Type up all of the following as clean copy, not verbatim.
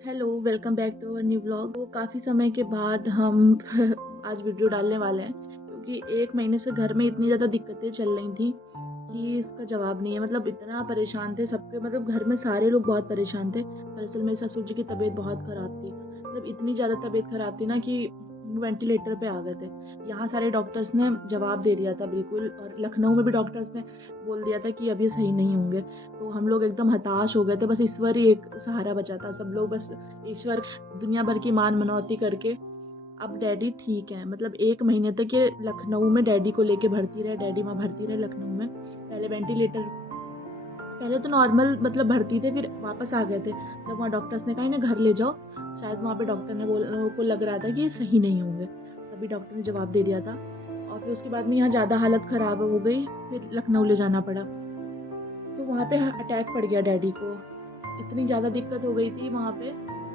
Hello, welcome back to our new vlog. तो काफ़ी समय के बाद हम आज वीडियो डालने वाले हैं क्योंकि 1 महीने से घर में इतनी ज़्यादा दिक्कतें चल रही थी कि इसका जवाब नहीं है। मतलब इतना परेशान थे सबके, मतलब घर में सारे लोग बहुत परेशान थे। दरअसल मेरे ससुर जी की तबीयत बहुत ख़राब थी। मतलब इतनी ज़्यादा तबीयत ख़राब थी ना कि वेंटिलेटर पे आ गए थे। यहाँ सारे डॉक्टर्स ने जवाब दे दिया था बिल्कुल, और लखनऊ में भी डॉक्टर्स ने बोल दिया था कि अब ये सही नहीं होंगे। तो हम लोग एकदम हताश हो गए थे। बस ईश्वर ही एक सहारा बचा था। सब लोग बस ईश्वर दुनिया भर की मान मनौती करके अब डैडी ठीक है। मतलब 1 महीने तक ये लखनऊ में डैडी को लेके भर्ती रहे, डैडी वहाँ भर्ती रहे लखनऊ में। पहले वेंटिलेटर, पहले तो नॉर्मल मतलब भर्ती थे, फिर वापस आ गए थे। तब वहाँ डॉक्टर्स ने कहा इन्हें घर ले जाओ। शायद वहाँ पे डॉक्टर ने को लग रहा था कि ये सही नहीं होंगे, तभी डॉक्टर ने जवाब दे दिया था। और फिर उसके बाद में यहाँ ज़्यादा हालत ख़राब हो गई, फिर लखनऊ ले जाना पड़ा। तो वहाँ पे अटैक पड़ गया डैडी को। इतनी ज़्यादा दिक्कत हो गई थी वहाँ पे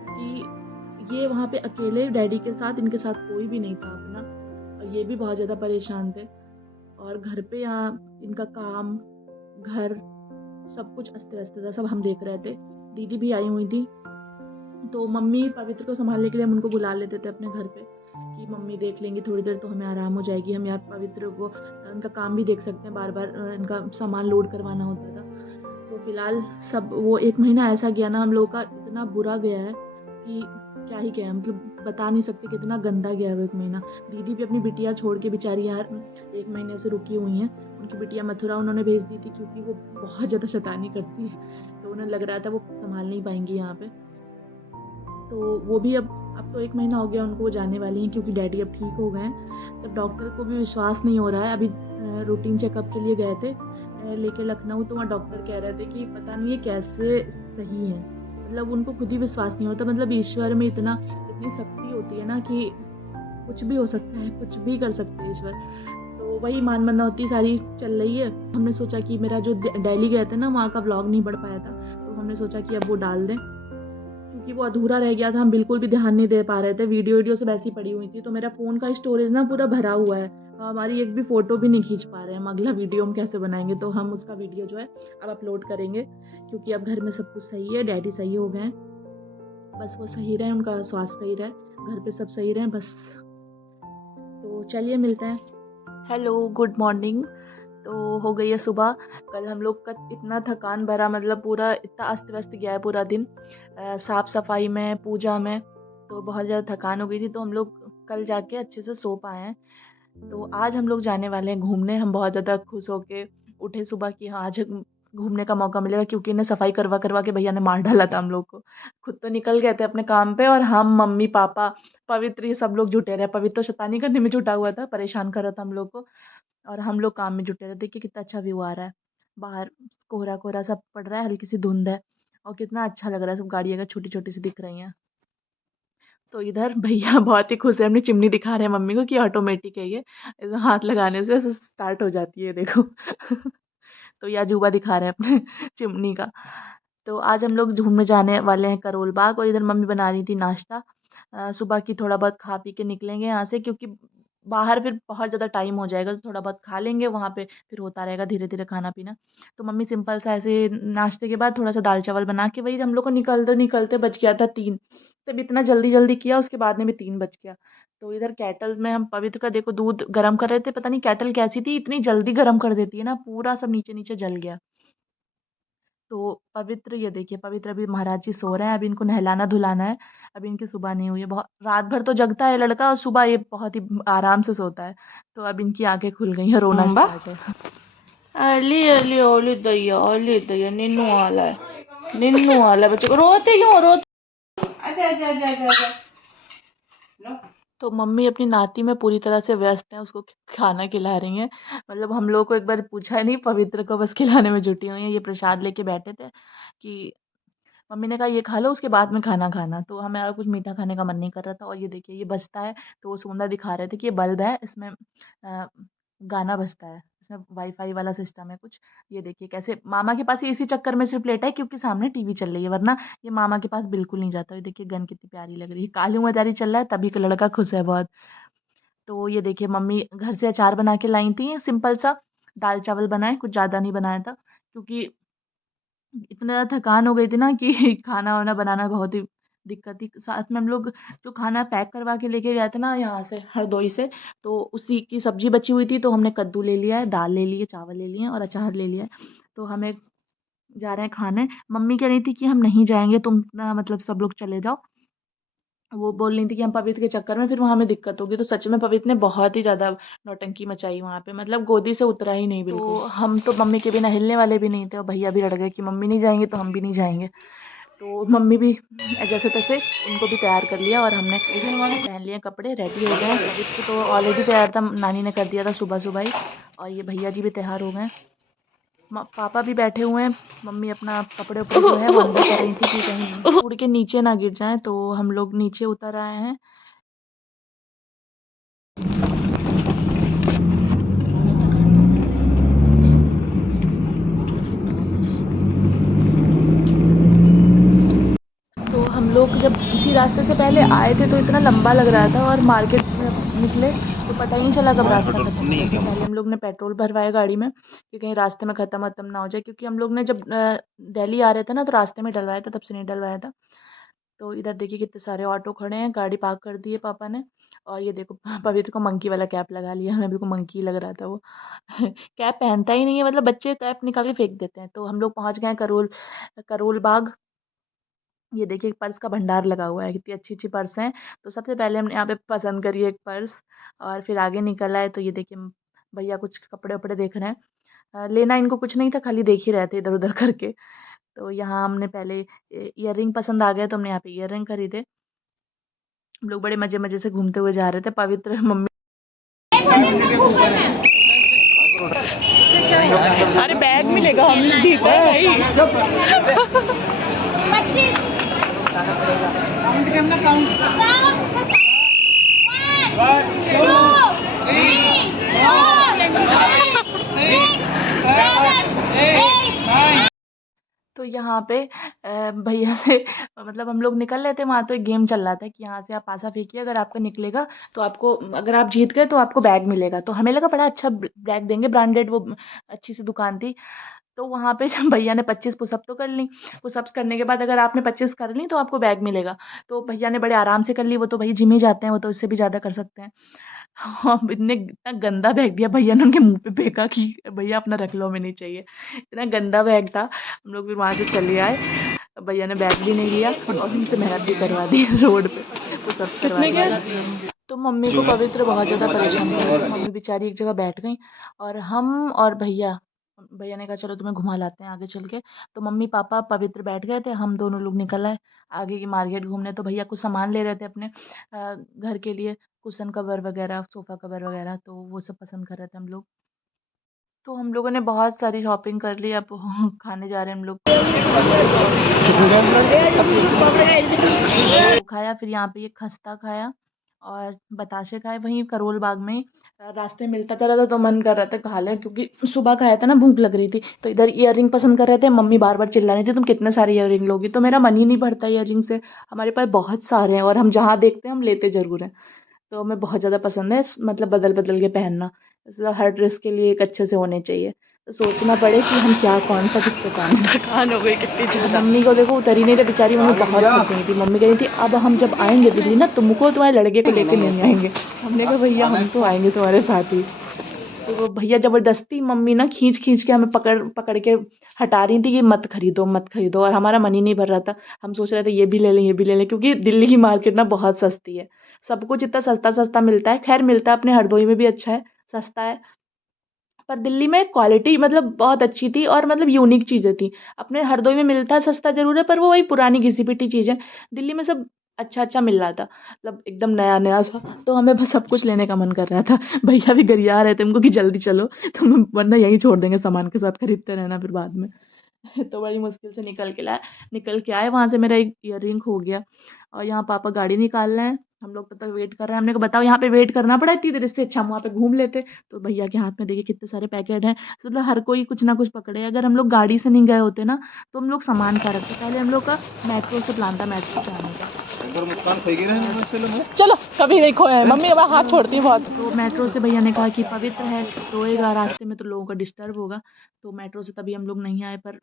कि ये वहाँ पे अकेले डैडी के साथ, इनके साथ कोई भी नहीं था अपना, और ये भी बहुत ज़्यादा परेशान थे। और घर पे यहाँ इनका काम, घर, सब कुछ अस्त व्यस्त था। सब हम देख रहे थे। दीदी भी आई हुई थी, तो मम्मी पवित्र को संभालने के लिए हम उनको बुला लेते थे अपने घर पे कि मम्मी देख लेंगी थोड़ी देर, तो हमें आराम हो जाएगी। हम यहाँ पवित्र को उनका काम भी देख सकते हैं, बार बार इनका सामान लोड करवाना होता था। तो फिलहाल सब वो 1 महीना ऐसा गया ना हम लोगों का, इतना बुरा गया है कि क्या ही कहें। मतलब बता नहीं सकते कितना गंदा गया है वो 1 महीना। दीदी भी अपनी बिटिया छोड़ के बेचारी यार 1 महीने से रुकी हुई हैं। उनकी बिटिया मथुरा उन्होंने भेज दी थी क्योंकि वो बहुत ज़्यादा शैतानी करती है, तो उन्हें लग रहा था वो संभाल नहीं पाएंगी यहाँ पे। तो वो भी अब तो 1 महीना हो गया उनको, वो जाने वाली हैं क्योंकि डैडी अब ठीक हो गए हैं। तब डॉक्टर को भी विश्वास नहीं हो रहा है। अभी रूटीन चेकअप के लिए गए थे लेके लखनऊ, तो वहाँ डॉक्टर कह रहे थे कि पता नहीं ये कैसे सही है। मतलब उनको खुद ही विश्वास नहीं होता। मतलब ईश्वर में इतनी शक्ति होती है ना कि कुछ भी हो सकता है, कुछ भी कर सकते हैं ईश्वर। तो वही मान मनौती सारी चल रही है। हमने सोचा कि मेरा जो दिल्ली गए थे ना, वहाँ का व्लॉग नहीं बढ़ पाया था, तो हमने सोचा कि अब वो डाल दें क्योंकि वो अधूरा रह गया था। हम बिल्कुल भी ध्यान नहीं दे पा रहे थे। वीडियो सब ऐसी पड़ी हुई थी, तो मेरा फ़ोन का स्टोरेज ना पूरा भरा हुआ है। हमारी एक भी फ़ोटो भी नहीं खींच पा रहे हैं। हम अगला वीडियो हम कैसे बनाएंगे, तो हम उसका वीडियो जो है अब अपलोड करेंगे क्योंकि अब घर में सब कुछ सही है। डैडी सही हो गए हैं, बस वो सही रहे, उनका स्वास्थ्य सही रहे, घर पे सब सही रहे बस। तो चलिए मिलते हैं। Hello, good morning. तो हो गई है सुबह। कल हम लोग का इतना थकान भरा, मतलब पूरा इतना अस्त व्यस्त गया है पूरा दिन, साफ सफाई में, पूजा में। तो बहुत ज़्यादा थकान हो गई थी, तो हम लोग कल जाके अच्छे से सो पाए हैं। तो आज हम लोग जाने वाले हैं घूमने। हम बहुत ज़्यादा खुश होके उठे सुबह कि हाँ आज घूमने का मौका मिलेगा, क्योंकि इन्हें सफाई करवा करवा के भैया ने मार डाला था हम लोग को। खुद तो निकल गए थे अपने काम पे, और हम, मम्मी, पापा, पवित्र, ये सब लोग जुटे रहे। पवित्र तो शैतानी करने में जुटा हुआ था, परेशान कर रहा था हम लोग को, और हम लोग काम में जुटे रहे। देखिए कितना अच्छा व्यू आ रहा है बाहर। कोहरा कोहरा सब पड़ रहा है, हल्की सी धुंध है, और कितना अच्छा लग रहा है। सब गाड़ियाँ का छोटी छोटी सी दिख रही हैं। तो इधर भैया बहुत ही खुश है, अपनी चिमनी दिखा रहे हैं मम्मी को कि ऑटोमेटिक है ये, ऐसे हाथ लगाने से ऐसे स्टार्ट हो जाती है, देखो। तो ये अजूबा दिखा रहे हैं अपने चिमनी का। तो आज हम लोग घूमने जाने वाले हैं करोल बाग, और इधर मम्मी बना रही थी नाश्ता। सुबह की थोड़ा बहुत खा पी के निकलेंगे यहाँ से, क्योंकि बाहर फिर बहुत ज़्यादा टाइम हो जाएगा। तो थोड़ा बहुत खा लेंगे वहाँ पे, फिर होता रहेगा धीरे धीरे खाना पीना। तो मम्मी सिंपल सा ऐसे नाश्ते के बाद थोड़ा सा दाल चावल बना के, वही हम लोग को निकलते निकलते बच गया था 3। तब इतना जल्दी जल्दी किया, उसके बाद में भी 3 बज गया। तो इधर केटल में हम पवित्र का देखो दूध गर्म कर रहे थे। पता नहीं केटल कैसी थी, इतनी जल्दी गर्म कर देती है ना, पूरा सब नीचे नीचे जल गया। तो पवित्र, ये देखिए पवित्र अभी महाराज जी सो रहे हैं, अभी इनको नहलाना धुलाना है। अभी इनकी सुबह नहीं हुई है। बहुत रात भर तो जगता है लड़का, और सुबह ये बहुत ही आराम से सोता है। तो अब इनकी आंखें खुल गई हैं, रोना अम्बा स्टार्ट है। अली अली ओली दैया निन्नू आला है, निन्नू आला है। बच्चों को रोते क्यों, रोते। आजा आजा आजा आजा आजा लो। तो मम्मी अपनी नाती में पूरी तरह से व्यस्त हैं, उसको खाना खिला रही हैं। मतलब हम लोग को एक बार पूछा नहीं, पवित्र को बस खिलाने में जुटी हुई हैं। ये प्रसाद लेके बैठे थे कि मम्मी ने कहा ये खा लो, उसके बाद में खाना खाना। तो हमें और कुछ मीठा खाने का मन नहीं कर रहा था। और ये देखिए ये बजता है, तो वो सुंदर दिखा रहे थे कि ये बल्ब है, इसमें गाना बजता है, इसमें वाईफाई वाला सिस्टम है कुछ। ये देखिए कैसे मामा के पास, ये इसी चक्कर में सिर्फ लेटा है क्योंकि सामने टीवी चल रही है, वरना ये मामा के पास बिल्कुल नहीं जाता। ये देखिए गन कितनी प्यारी लग रही है, कालू मदारी चल रहा है, तभी का लड़का खुश है बहुत। तो ये देखिए मम्मी घर से अचार बना के लाई थी, सिंपल सा। दाल चावल बनाए, कुछ ज़्यादा नहीं बनाया था क्योंकि इतना ज़्यादा थकान हो गई थी ना कि खाना वाना बनाना बहुत ही दिक्कत थी। साथ में हम लोग जो खाना पैक करवा के लेके गए थे ना यहाँ से हरदोई से, तो उसी की सब्जी बची हुई थी, तो हमने कद्दू ले लिया है, दाल ले ली है, चावल ले लिए हैं और अचार ले लिया है। तो हमें जा रहे हैं खाने। मम्मी कह रही थी कि हम नहीं जाएंगे, तुम ना मतलब सब लोग चले जाओ। वो बोल रही थी कि हम पवित्र के चक्कर में फिर वहाँ हमें दिक्कत होगी। तो सच में पवित्र ने बहुत ही ज़्यादा नौटंकी मचाई वहाँ पे, मतलब गोदी से उतरा ही नहीं बिल्कुल। तो हम तो मम्मी के बिना हिलने वाले भी नहीं थे, और भैया भी लड़ गए कि मम्मी नहीं जाएंगे तो हम भी नहीं जाएंगे। तो मम्मी भी जैसे तैसे उनको भी तैयार कर लिया, और हमने पहन लिए कपड़े, रेडी हो गए। पवित्र तो ऑलरेडी तैयार था, नानी ने कर दिया था सुबह सुबह ही। और ये भैया जी भी तैयार हो गए, पापा भी बैठे हुए हैं। मम्मी अपना कपड़े उपड़े जो है वो अंदर कर रही थी कि कहीं उड़ के नीचे ना गिर जाए, तो हम लोग नीचे उतर आए हैं। तो हम लोग जब इसी रास्ते से पहले आए थे तो इतना लंबा लग रहा था, और मार्केट में निकले तो पता ही नहीं चला कब रास्ता खत्म हो गया। पहले हम लोग ने पेट्रोल भरवाया गाड़ी में कि कहीं रास्ते में ख़त्म ना हो जाए, क्योंकि हम लोग ने जब दिल्ली आ रहे थे ना तो रास्ते में डलवाया था, तब से नहीं डलवाया था। तो इधर देखिए कितने सारे ऑटो खड़े हैं, गाड़ी पार्क कर दी है पापा ने। और ये देखो पवित्र को मंकी वाला कैप लगा लिया, हमें भी को मंकी लग रहा था वो। कैप पहनता ही नहीं है, मतलब बच्चे कैप निकाल के फेंक देते हैं। तो हम लोग पहुंच गए हैं करोल, करोल बाग। ये देखिए पर्स का भंडार लगा हुआ है, कितनी अच्छी अच्छी पर्स हैं। तो सबसे पहले हमने यहाँ पे पसंद करी एक पर्स, और फिर आगे निकल आए तो ये देखिए भैया कुछ कपड़े वपड़े देख रहे हैं। लेना इनको कुछ नहीं था, खाली देख ही रहे थे इधर उधर करके। तो यहाँ हमने पहले ईयर रिंग पसंद आ गया, तो हमने यहाँ पे ईयर रिंग खरीदे। हम लोग बड़े मजे मजे से घूमते हुए जा रहे थे। पवित्र मम्मी अरे बैग मिलेगा, हम ठीक है तो यहाँ पे भैया से मतलब हम लोग निकल रहे थे, वहाँ तो एक गेम चल रहा था कि यहाँ से आप पासा फेंकिए, अगर आपका निकलेगा तो आपको, अगर आप जीत गए तो आपको बैग मिलेगा। तो हमें लगा बड़ा अच्छा बैग देंगे, ब्रांडेड, वो अच्छी सी दुकान थी। तो वहाँ पे जब भैया ने 25 पुशअप तो कर ली, पुशअप्स करने के बाद अगर आपने 25 कर ली तो आपको बैग मिलेगा। तो भैया ने बड़े आराम से कर ली, वो तो भाई जिम ही जाते हैं, वो तो इससे भी ज़्यादा कर सकते हैं। हाँ, इतने इतना गंदा फेंक दिया भैया ने, उनके मुंह पे फेंका कि भैया अपना रख लो, हमें नहीं चाहिए। इतना गंदा बैग था। हम लोग फिर वहाँ से चले आए, भैया ने बैग भी नहीं लिया और उनसे मेहनत भी करवा दी रोड पे, पुशअप्स करवा दिए। तो मम्मी को पवित्र बहुत ज़्यादा परेशान किया, तो मम्मी बेचारी एक जगह बैठ गई, और हम और भैया, भैया ने कहा चलो तुम्हें घुमा लाते हैं आगे चल के। तो मम्मी पापा पवित्र बैठ गए थे, हम दोनों लोग निकल आए आगे की मार्केट घूमने। तो भैया कुछ सामान ले रहे थे अपने घर के लिए, कुशन कवर वगैरह, सोफ़ा कवर वगैरह, तो वो सब पसंद कर रहे थे हम लोग। तो हम लोगों ने बहुत सारी शॉपिंग कर ली, अब खाने जा रहे हैं हम लोग। वो खाया, फिर यहाँ पे ये खस्ता खाया और बताशे खाए, वहीं करोल बाग में ही। रास्ते में मिलता करा था तो मन कर रहा था खा लें, क्योंकि सुबह खाया था ना, भूख लग रही थी। तो इधर ईयर रिंग पसंद कर रहे थे, मम्मी बार बार चिल्ला रही थी तुम कितने सारे ईयर रिंग लोगी, तो मेरा मन ही नहीं भरता ईयर रिंग से। हमारे पास बहुत सारे हैं, और हम जहाँ देखते हैं हम लेते ज़रूर हैं। तो हमें बहुत ज़्यादा पसंद है, मतलब बदल बदल के पहनना, मतलब हर ड्रेस के लिए एक अच्छे से होने चाहिए। तो सोचना पड़े कि हम क्या, कौन सा, किस पे पहने। थकान हो गई कितनी ज़्यादा। मम्मी को देखो उतरी नहीं रही बेचारी, मम्मी बहुत खुश हुई थी। मम्मी कह रही थी अब हम जब आएंगे दिल्ली ना, तुमको तुम्हारे लड़के को लेके नहीं आएंगे। हमने कहा भैया हम तो आएंगे तुम्हारे साथ ही। तो वो भैया ज़बरदस्ती, मम्मी ना खींच खींच के हमें पकड़ पकड़ के हटा रही थी कि मत खरीदो मत खरीदो, और हमारा मन ही नहीं भर रहा था। हम सोच रहे थे ये भी ले लें ये भी ले लें, क्योंकि दिल्ली की मार्केट ना बहुत सस्ती है, सब कुछ इतना सस्ता सस्ता मिलता है। खैर मिलता है अपने हरदोई में भी अच्छा है, सस्ता है, पर दिल्ली में क्वालिटी मतलब बहुत अच्छी थी, और मतलब यूनिक चीज़ें थी। अपने हरदोई में मिलता सस्ता ज़रूर है, पर वो वही पुरानी घिसी पिटी चीज़ है। दिल्ली में सब अच्छा अच्छा मिल रहा था, मतलब एकदम नया नया सा। तो हमें बस सब कुछ लेने का मन कर रहा था। भैया भी गरिया रहे थे हमको कि जल्दी चलो, तुम वरना यहीं छोड़ देंगे सामान के साथ, खरीदते रहना फिर बाद में। तो बड़ी मुश्किल से निकल के आए वहाँ से। मेरा एक ईयर रिंग खो गया, और यहाँ पापा गाड़ी निकाल रहे हैं, हम लोग तब तक वेट कर रहे हैं। हमने कहा बताओ यहाँ पे वेट करना पड़ा इतनी देर, इससे अच्छा हम वहाँ पे घूम लेते। तो भैया के हाथ में देखिए कितने सारे पैकेट हैं, मतलब हर कोई कुछ ना कुछ पकड़े। अगर हम लोग गाड़ी से नहीं गए होते ना तो हम लोग सामान कहाँ रखते। पहले हम लोग का मेट्रो से प्लान था, मेट्रो से आने का। चलो कभी नहीं खोए हैं, मम्मी हमारा हाथ छोड़ती है बहुत। तो मेट्रो से भैया ने कहा कि पवित्र है, रोएगा रास्ते में तो लोगों का डिस्टर्ब होगा, तो मेट्रो से तभी हम लोग नहीं आए। पर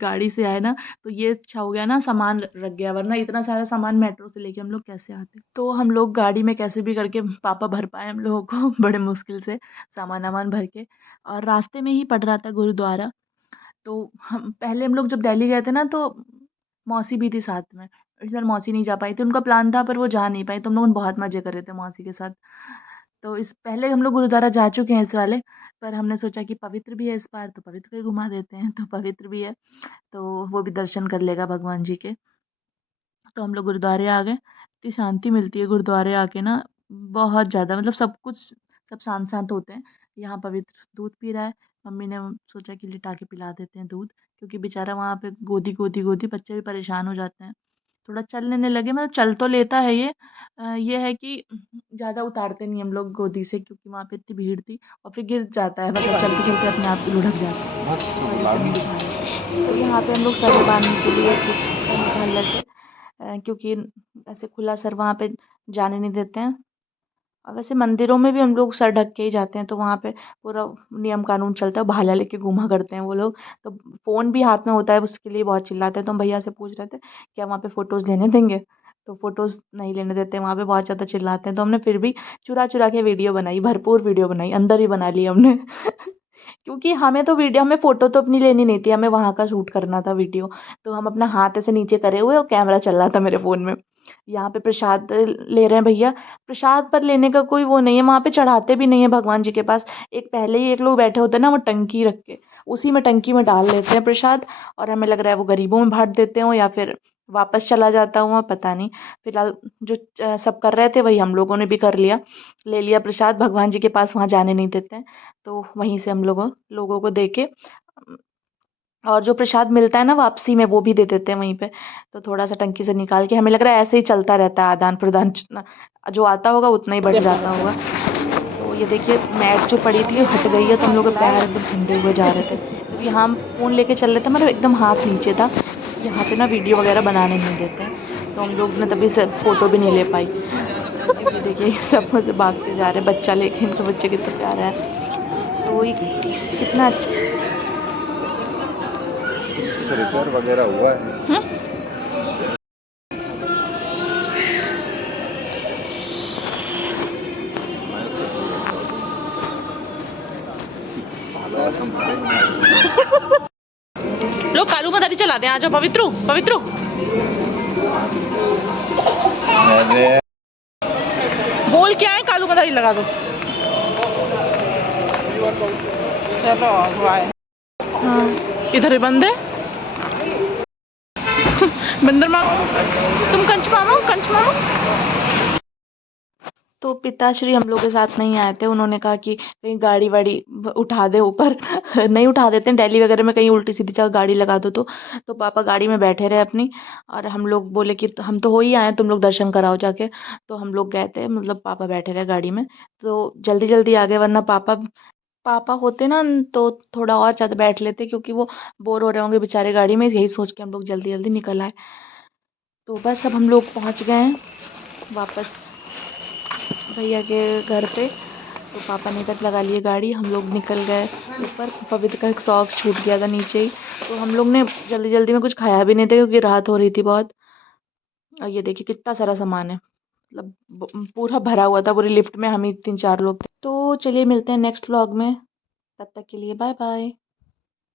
गाड़ी से आए ना तो ये अच्छा हो गया ना, सामान रख गया, वरना इतना सारा सामान मेट्रो से लेके हम लोग कैसे आते। तो हम लोग गाड़ी में कैसे भी करके पापा भर पाए हम लोगों को बड़े मुश्किल से सामान वामान भर के। और रास्ते में ही पड़ रहा था गुरुद्वारा। तो हम लोग जब दिल्ली गए थे ना तो मौसी भी थी साथ में। इस बार मौसी नहीं जा पाई थी, उनका प्लान था पर वो जा नहीं पाई, तो हम लोगों ने बहुत मज़े करे थे मौसी के साथ। तो इस पहले हम लोग गुरुद्वारा जा चुके हैं इस वाले, पर हमने सोचा कि पवित्र भी है इस बार तो पवित्र को घुमा देते हैं। तो पवित्र भी है तो वो भी दर्शन कर लेगा भगवान जी के। तो हम लोग गुरुद्वारे आ गए। इतनी शांति मिलती है गुरुद्वारे आके ना, बहुत ज़्यादा, मतलब सब कुछ, सब शांत शांत होते हैं। यहाँ पवित्र दूध पी रहा है, मम्मी ने सोचा कि लिटा के पिला देते हैं दूध, क्योंकि बेचारा वहाँ पे गोदी गोदी गोदी, बच्चे भी परेशान हो जाते हैं। थोड़ा चलने लगे, मतलब चल तो लेता है ये है कि ज़्यादा उतारते नहीं हम लोग गोदी से, क्योंकि वहाँ पे इतनी भीड़ थी और फिर गिर जाता है, मतलब चलते चलते अपने आप ही लुढ़क जाता है, इस वजह से नहीं दिखा रहे। तो यहाँ पे हम लोग सर बांधने के लिए कुछ निकाल लेते, क्योंकि ऐसे खुला सर वहाँ पे जाने नहीं देते हैं। और वैसे मंदिरों में भी हम लोग सर ढक के ही जाते हैं, तो वहाँ पे पूरा नियम कानून चलता है, भाला लेके घूमा करते हैं वो लोग। तो फ़ोन भी हाथ में होता है, उसके लिए बहुत चिल्लाते हैं। तो हम भैया से पूछ रहे थे क्या वहाँ पे फ़ोटोज़ लेने देंगे, तो फ़ोटोज़ नहीं लेने देते, वहाँ पे बहुत ज़्यादा चिल्लाते हैं। तो हमने फिर भी चुरा चुरा के वीडियो बनाई, भरपूर वीडियो बनाई, अंदर ही बना ली हमने क्योंकि हमें फ़ोटो तो अपनी लेनी नहीं थी, हमें वहाँ का शूट करना था वीडियो। तो हम अपना हाथ ऐसे नीचे करे हुए और कैमरा चल रहा था मेरे फ़ोन में। यहाँ पे प्रसाद ले रहे हैं भैया, प्रसाद पर लेने का कोई वो नहीं है, वहाँ पे चढ़ाते भी नहीं है भगवान जी के पास। एक पहले ही एक लोग बैठे होते हैं ना, वो टंकी रख के उसी में टंकी में डाल लेते हैं प्रसाद, और हमें लग रहा है वो गरीबों में बांट देते हो या फिर वापस चला जाता हुआ, पता नहीं। फिलहाल जो सब कर रहे थे वही हम लोगों ने भी कर लिया, ले लिया प्रसाद। भगवान जी के पास वहाँ जाने नहीं देते हैं, तो वहीं से हम लोगों को दे के, और जो प्रसाद मिलता है ना वापसी में वो भी दे देते हैं वहीं पे। तो थोड़ा सा टंकी से निकाल के, हमें लग रहा है ऐसे ही चलता रहता है आदान प्रदान, जितना जो आता होगा उतना ही बढ़ जाता होगा। तो ये देखिए मैट जो पड़ी थी हट गई है, तो हम लोग के पैर एकदम ठंडे हुए जा रहे थे, क्योंकि हम फ़ोन लेके चल रहे थे, मतलब एकदम हाथ नीचे था, यहाँ पे ना वीडियो वगैरह बनाने नहीं देते हैं। तो हम लोग ने तभी से फ़ोटो भी नहीं ले पाई। ये देखिए सब मुझसे भागते जा रहे हैं, बच्चा लेके, इनका बच्चे कितना प्यारा है। तो ये कितना अच्छा रिपेयर वगैरह हुआ है। लोग कालू मदारी चलाते हैं। आ जाओ पवित्रु, पवित्रु बोल क्या है, कालू मदारी लगा दो। चलो बाय। हाँ इधर ही बंद है। बंदर मामा, तुम कंच मामा, कंच मामा। तो पिताश्री हम लोग के साथ नहीं आए थे, उन्होंने कहा कि कहीं गाड़ी वाड़ी उठा दे ऊपर नहीं उठा देते हैं दिल्ली वगैरह में, कहीं उल्टी सीधी जगह गाड़ी लगा दो तो पापा गाड़ी में बैठे रहे अपनी, और हम लोग बोले कि हम तो हो ही आए, तुम लोग दर्शन कराओ जाके। तो हम लोग गए थे, मतलब पापा बैठे रहे गाड़ी में, तो जल्दी जल्दी आ गए, वरना पापा पापा होते ना तो थोड़ा और ज़्यादा बैठ लेते, क्योंकि वो बोर हो रहे होंगे बेचारे गाड़ी में, यही सोच के हम लोग जल्दी जल्दी निकल आए। तो बस अब हम लोग पहुँच गए हैं वापस भैया के घर पे। तो पापा ने तक लगा लिए गाड़ी, हम लोग निकल गए ऊपर। पवित्र का एक सॉक्स छूट गया था नीचे ही, तो हम लोग ने जल्दी जल्दी में कुछ खाया भी नहीं था, क्योंकि रात हो रही थी बहुत। और ये देखिए कितना सारा सामान है, मतलब पूरा भरा हुआ था, पूरी लिफ्ट में हम ही 3-4 लोग थे। तो चलिए मिलते हैं नेक्स्ट व्लॉग में, तब तक के लिए बाय बाय।